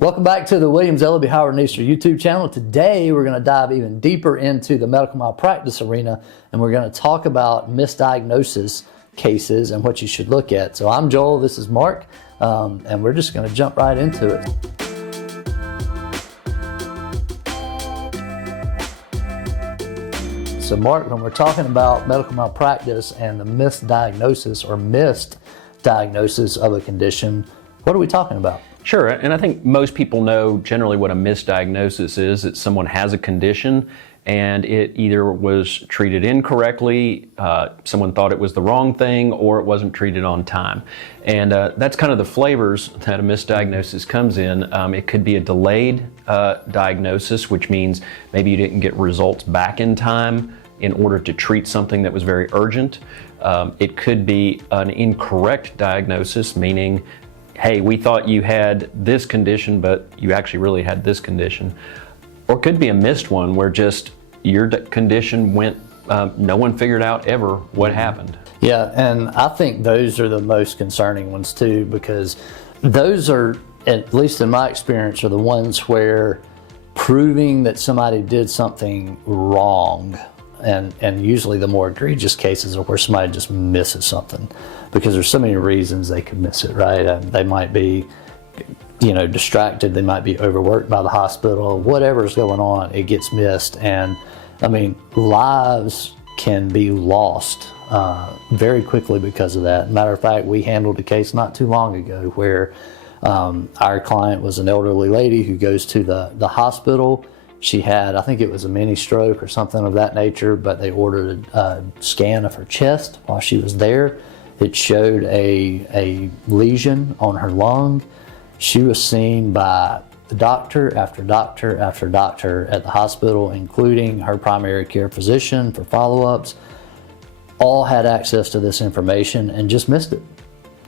Welcome back to the Williams Elleby Howard Easter YouTube channel. Today we're going to dive even deeper into the medical malpractice arena, and we're going to talk about misdiagnosis cases and what you should look at. So I'm Joel, this is Mark, and we're just going to jump right into it. So Mark, when we're talking about medical malpractice and the misdiagnosis or missed diagnosis of a condition, what are we talking about? Sure, and I think most people know generally what a misdiagnosis is. It's someone has a condition and it either was treated incorrectly, someone thought it was the wrong thing, or it wasn't treated on time. And that's kind of the flavors that a misdiagnosis comes in. It could be a delayed diagnosis, which means maybe you didn't get results back in time in order to treat something that was very urgent. It could be an incorrect diagnosis, meaning hey, we thought you had this condition, but you actually really had this condition. Or it could be a missed one where just your condition went, no one figured out ever what happened. Yeah, and I think those are the most concerning ones too, because those are, at least in my experience, are the ones where proving that somebody did something wrong, and usually the more egregious cases are where somebody just misses something, because there's so many reasons they could miss it, right? They might be, distracted, they might be overworked by the hospital, whatever's going on, it gets missed. And I mean, lives can be lost very quickly because of that. Matter of fact, we handled a case not too long ago where our client was an elderly lady who goes to the hospital. She had, I think it was a mini stroke or something of that nature, but they ordered a scan of her chest while she was there. It showed a lesion on her lung. She was seen by doctor after doctor after doctor at the hospital, including her primary care physician for follow-ups. All had access to this information and just missed it.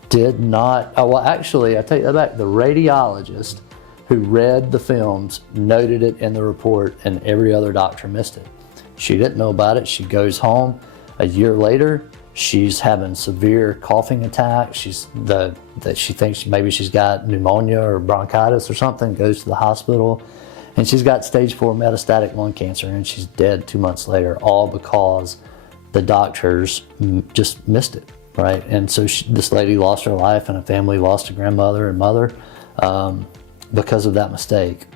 Did not, well actually, I take that back, the radiologist who read the films noted it in the report, and every other doctor missed it. She didn't know about it. She goes home a year later. She's having severe coughing attacks. That she thinks maybe she's got pneumonia or bronchitis or something, goes to the hospital, and she's got stage 4 metastatic lung cancer, and she's dead 2 months later, all because the doctors just missed it, right? And so this lady lost her life, and a family lost a grandmother and mother because of that mistake.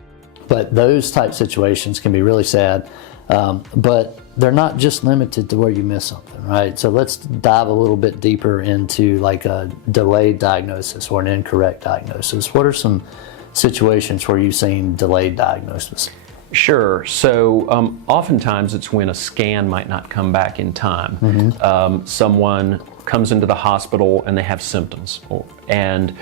But those type situations can be really sad, but they're not just limited to where you miss something, right? So let's dive a little bit deeper into like a delayed diagnosis or an incorrect diagnosis. What are some situations where you've seen delayed diagnosis? Sure. So oftentimes it's when a scan might not come back in time. Mm-hmm. Someone comes into the hospital and they have symptoms, and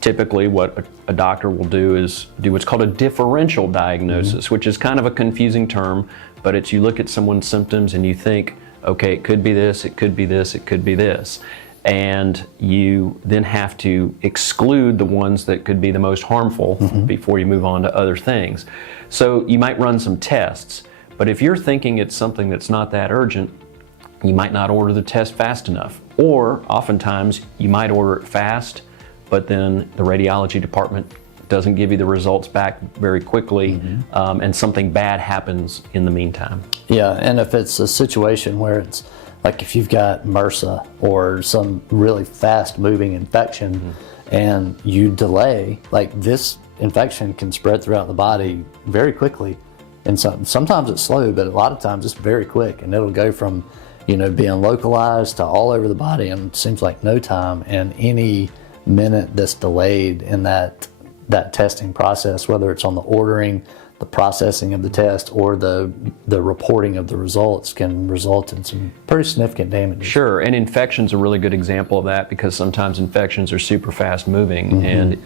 typically what a doctor will do is do what's called a differential diagnosis, which is kind of a confusing term, but it's you look at someone's symptoms and you think, okay, it could be this, it could be this, it could be this. And you then have to exclude the ones that could be the most harmful before you move on to other things. So you might run some tests, but if you're thinking it's something that's not that urgent, you might not order the test fast enough. Or oftentimes you might order it fast, but then the radiology department doesn't give you the results back very quickly, and something bad happens in the meantime. Yeah, and if it's a situation where it's like if you've got MRSA or some really fast moving infection and you delay, like this infection can spread throughout the body very quickly. And sometimes it's slow, but a lot of times it's very quick, and it'll go from being localized to all over the body in seems like no time. And any minute that's delayed in that testing process, whether it's on the ordering, the processing of the test, or the reporting of the results, can result in some pretty significant damage. Sure, and infection's a really good example of that, because sometimes infections are super fast moving, and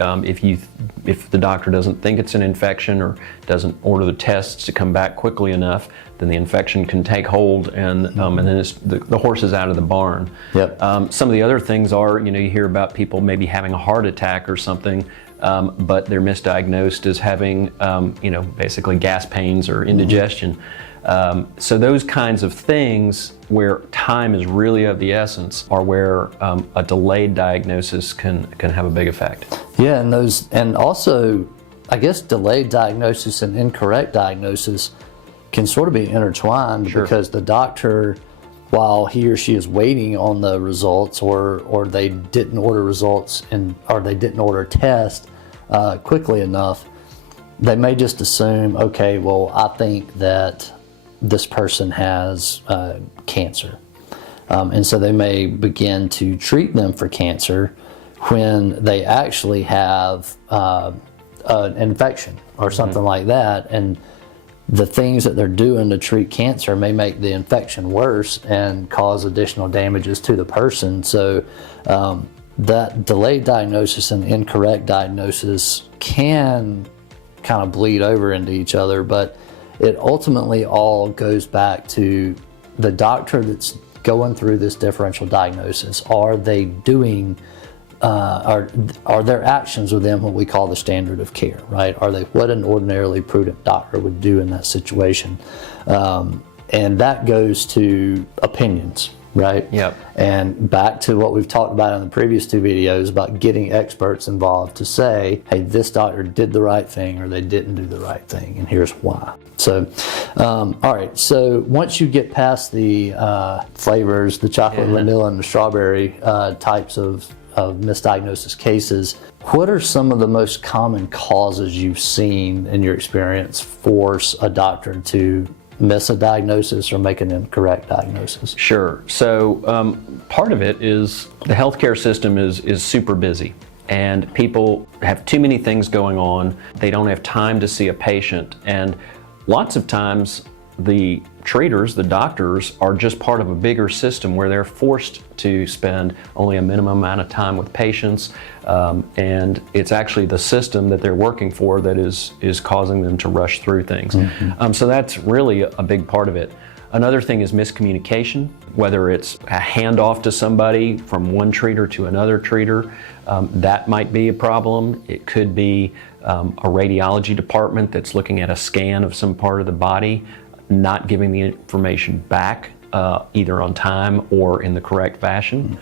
if the doctor doesn't think it's an infection or doesn't order the tests to come back quickly enough, then the infection can take hold, and then the horse is out of the barn. Yep. Some of the other things are, you hear about people maybe having a heart attack or something, but they're misdiagnosed as having, basically gas pains or indigestion. So those kinds of things where time is really of the essence are where a delayed diagnosis can have a big effect. Yeah, and also, I guess delayed diagnosis and incorrect diagnosis can sort of be intertwined. Sure. Because the doctor, while he or she is waiting on the results, or they didn't order results or they didn't order a test quickly enough, they may just assume, okay, well, I think that this person has cancer. And so they may begin to treat them for cancer when they actually have an infection or something like that. And the things that they're doing to treat cancer may make the infection worse and cause additional damages to the person. So that delayed diagnosis and incorrect diagnosis can kind of bleed over into each other, but it ultimately all goes back to the doctor that's going through this differential diagnosis. Are they doing, are their actions within what we call the standard of care, right? Are they what an ordinarily prudent doctor would do in that situation? And that goes to opinions, right? Yep. And back to what we've talked about in the previous two videos about getting experts involved to say, hey, this doctor did the right thing or they didn't do the right thing, and here's why. So, all right, so once you get past the flavors, the chocolate, vanilla, and the strawberry types of misdiagnosis cases, what are some of the most common causes you've seen in your experience force a doctor to miss a diagnosis or make an incorrect diagnosis? Sure. So part of it is the healthcare system is super busy, and people have too many things going on. They don't have time to see a patient, and lots of times the treaters, the doctors, are just part of a bigger system where they're forced to spend only a minimum amount of time with patients, and it's actually the system that they're working for that is causing them to rush through things. So that's really a big part of it. Another thing is miscommunication, whether it's a handoff to somebody from one treater to another treater. That might be a problem. It could be a radiology department that's looking at a scan of some part of the body, not giving the information back either on time or in the correct fashion.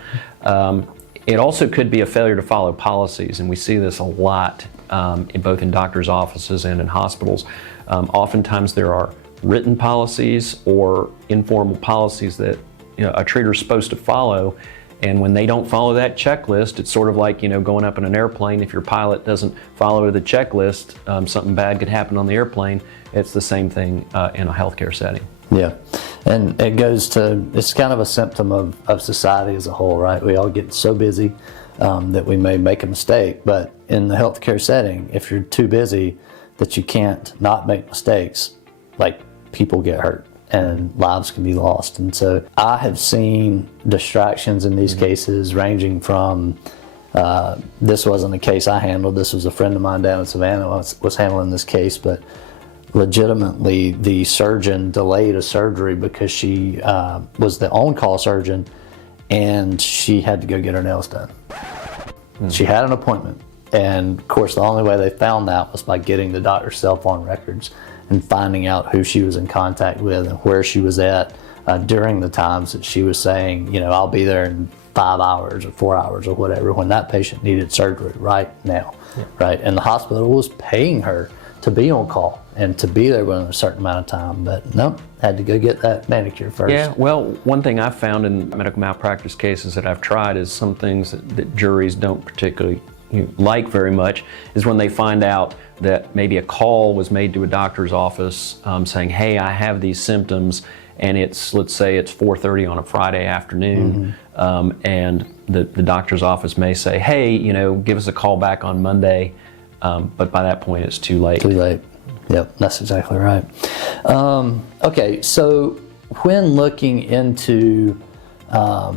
It also could be a failure to follow policies, and we see this a lot both in doctors' offices and in hospitals. Oftentimes there are written policies or informal policies that a treater is supposed to follow, and when they don't follow that checklist, it's sort of like going up in an airplane. If your pilot doesn't follow the checklist, something bad could happen on the airplane. It's the same thing in a healthcare setting. Yeah, and it's kind of a symptom of society as a whole, right? We all get so busy that we may make a mistake, but in the healthcare setting, if you're too busy that you can't not make mistakes, like, people get hurt and lives can be lost. And so I have seen distractions in these cases ranging from, this wasn't a case I handled, this was a friend of mine down in Savannah was handling this case, but legitimately the surgeon delayed a surgery because she was the on-call surgeon and she had to go get her nails done. She had an appointment, and of course the only way they found that was by getting the doctor's cell phone records and finding out who she was in contact with and where she was at during the times that she was saying, I'll be there in 5 hours or 4 hours or whatever, when that patient needed surgery right now, right? And the hospital was paying her to be on call and to be there within a certain amount of time, but nope, had to go get that manicure first. Yeah, well, one thing I've found in medical malpractice cases that I've tried is some things that juries don't particularly like very much is when they find out that maybe a call was made to a doctor's office saying, hey, I have these symptoms, and let's say it's 4:30 on a Friday afternoon, and the doctor's office may say, hey, give us a call back on Monday, but by that point it's too late. Too late. Yep, that's exactly right. Okay, so when looking into a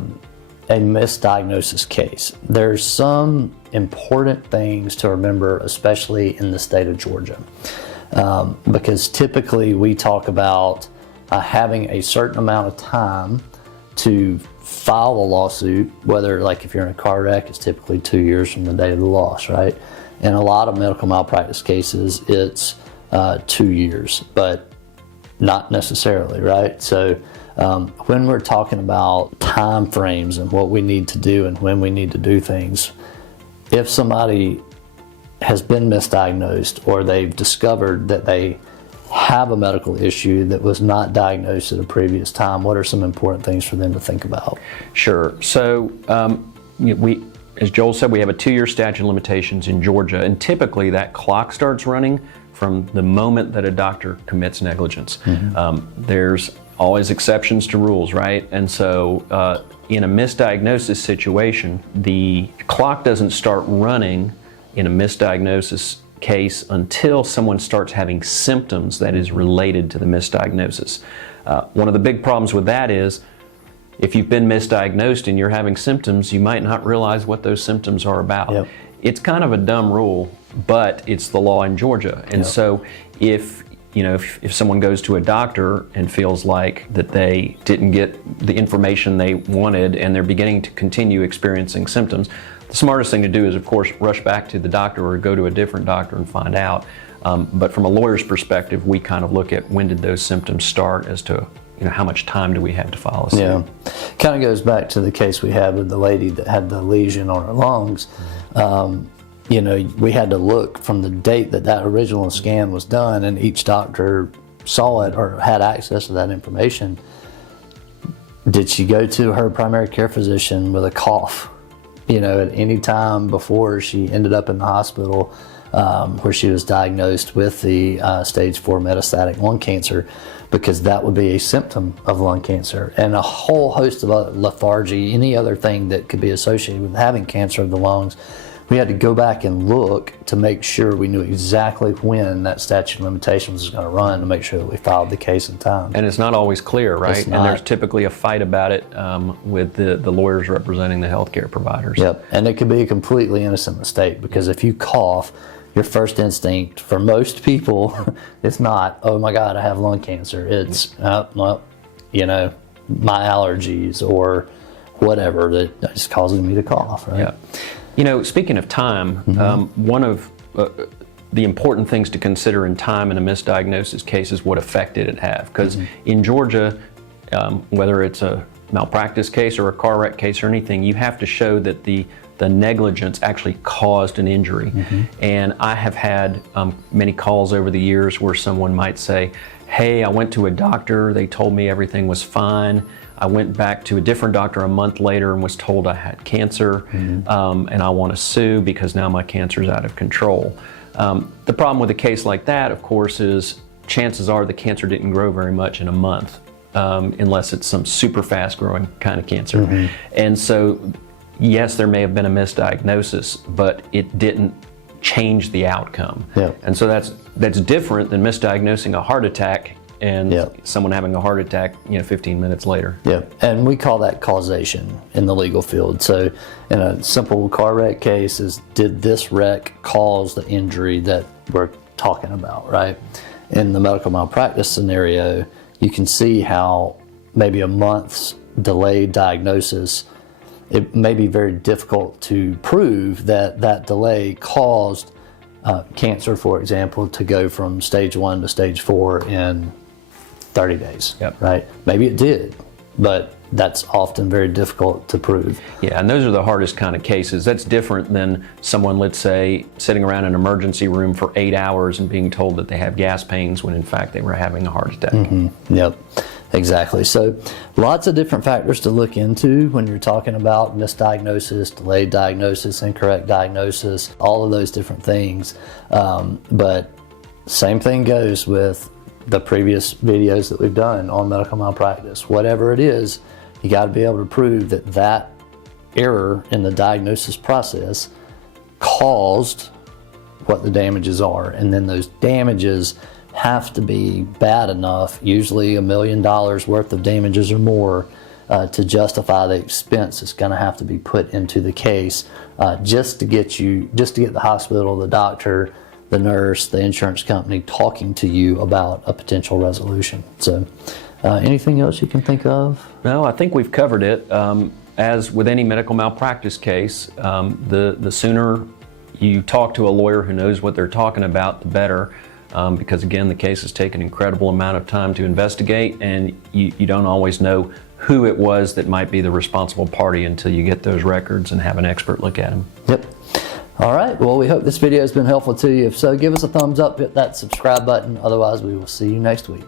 misdiagnosis case, there's some important things to remember, especially in the state of Georgia, because typically we talk about having a certain amount of time to file a lawsuit, whether, like, if you're in a car wreck, it's typically 2 years from the date of the loss, right? In a lot of medical malpractice cases, it's 2 years, but Not necessarily, right? So when we're talking about time frames and what we need to do and when we need to do things, if somebody has been misdiagnosed or they've discovered that they have a medical issue that was not diagnosed at a previous time, what are some important things for them to think about? Sure. So as Joel said, we have a 2-year statute of limitations in Georgia, and typically that clock starts running from the moment that a doctor commits negligence. There's always exceptions to rules, right? And so in a misdiagnosis situation, the clock doesn't start running in a misdiagnosis case until someone starts having symptoms that is related to the misdiagnosis. One of the big problems with that is if you've been misdiagnosed and you're having symptoms, you might not realize what those symptoms are about. Yep. It's kind of a dumb rule, but it's the law in Georgia. And so if someone goes to a doctor and feels like that they didn't get the information they wanted and they're beginning to continue experiencing symptoms, the smartest thing to do is, of course, rush back to the doctor or go to a different doctor and find out. But from a lawyer's perspective, we kind of look at when did those symptoms start as to how much time do we have to file a suit. Yeah, kind of goes back to the case we had with the lady that had the lesion on her lungs. We had to look from the date that original scan was done, and each doctor saw it or had access to that information. Did she go to her primary care physician with a cough, at any time before she ended up in the hospital where she was diagnosed with the stage 4 metastatic lung cancer? Because that would be a symptom of lung cancer, and a whole host of other lethargy, any other thing that could be associated with having cancer of the lungs. We had to go back and look to make sure we knew exactly when that statute of limitations was going to run to make sure that we filed the case in time. And it's not always clear, right? It's And not. there's typically a fight about it with the lawyers representing the healthcare providers. Yep, and it could be a completely innocent mistake, because if you cough, your first instinct for most people is not, oh my God, I have lung cancer. It's, my allergies or whatever that is causing me to cough, right? Yeah. Speaking of time, one of the important things to consider in time in a misdiagnosis case is what effect did it have. Because in Georgia, whether it's a malpractice case or a car wreck case or anything, you have to show that the negligence actually caused an injury. And I have had many calls over the years where someone might say, hey, I went to a doctor, they told me everything was fine. I went back to a different doctor a month later and was told I had cancer, and I want to sue because now my cancer is out of control. The problem with a case like that, of course, is chances are the cancer didn't grow very much in a month, unless it's some super fast growing kind of cancer. And so, yes, there may have been a misdiagnosis, but it didn't change the outcome. And so that's different than misdiagnosing a heart attack and someone having a heart attack 15 minutes later. And we call that causation in the legal field. So in a simple car wreck case is, did this wreck cause the injury that we're talking about, right? In the medical malpractice scenario, you can see how maybe a month's delayed diagnosis, it may be very difficult to prove that that delay caused cancer, for example, to go from stage 1 to stage 4 in 30 days, right? Maybe it did, but that's often very difficult to prove. Yeah, and those are the hardest kind of cases. That's different than someone, let's say, sitting around an emergency room for 8 hours and being told that they have gas pains when in fact they were having a heart attack. Yep, exactly. So lots of different factors to look into when you're talking about misdiagnosis, delayed diagnosis, incorrect diagnosis, all of those different things. But same thing goes with the previous videos that we've done on medical malpractice. Whatever it is, you got to be able to prove that that error in the diagnosis process caused what the damages are, and then those damages have to be bad enough, usually $1 million worth of damages or more, to justify the expense that's going to have to be put into the case just to get the hospital, the doctor, the nurse, the insurance company talking to you about a potential resolution. So anything else you can think of? No, I think we've covered it. As with any medical malpractice case, the sooner you talk to a lawyer who knows what they're talking about, the better. because again, the case has taken an incredible amount of time to investigate, and you don't always know who it was that might be the responsible party until you get those records and have an expert look at them. Yep. All right, well, we hope this video has been helpful to you. If so, give us a thumbs up, hit that subscribe button. Otherwise, we will see you next week.